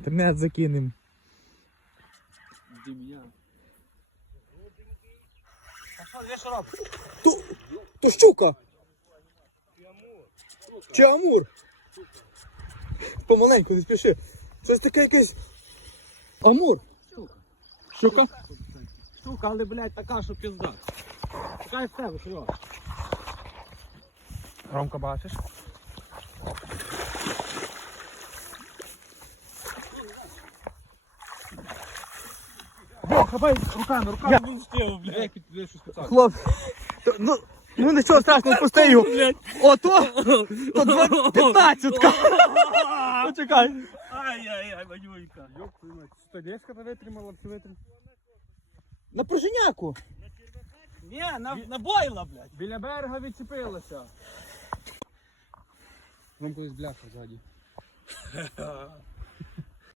Інтернет закинем. Дем'ян. То, то щука. Чи амур? Помаленьку, не спіши. Щось таке якесь. Амур. Щука? Штука, але, блядь, така, що пізда. Як в тебе, що? Ромка бачиш? Во, хапай руками, руками. Я був стив, блядь. Як підвів щось питати. Хлоп, то, ну, ну нічого страшного, пусти його. Ото, то два- п'ятнадцятка. Почекай. Ай-яй-яй, манюнька. Йоп, твою мать, столешка то витримала, все витримала. На пружиняку. Ні, на, на бойла, блядь. Біля берега відчепилася. Вам колись бляха ззаді.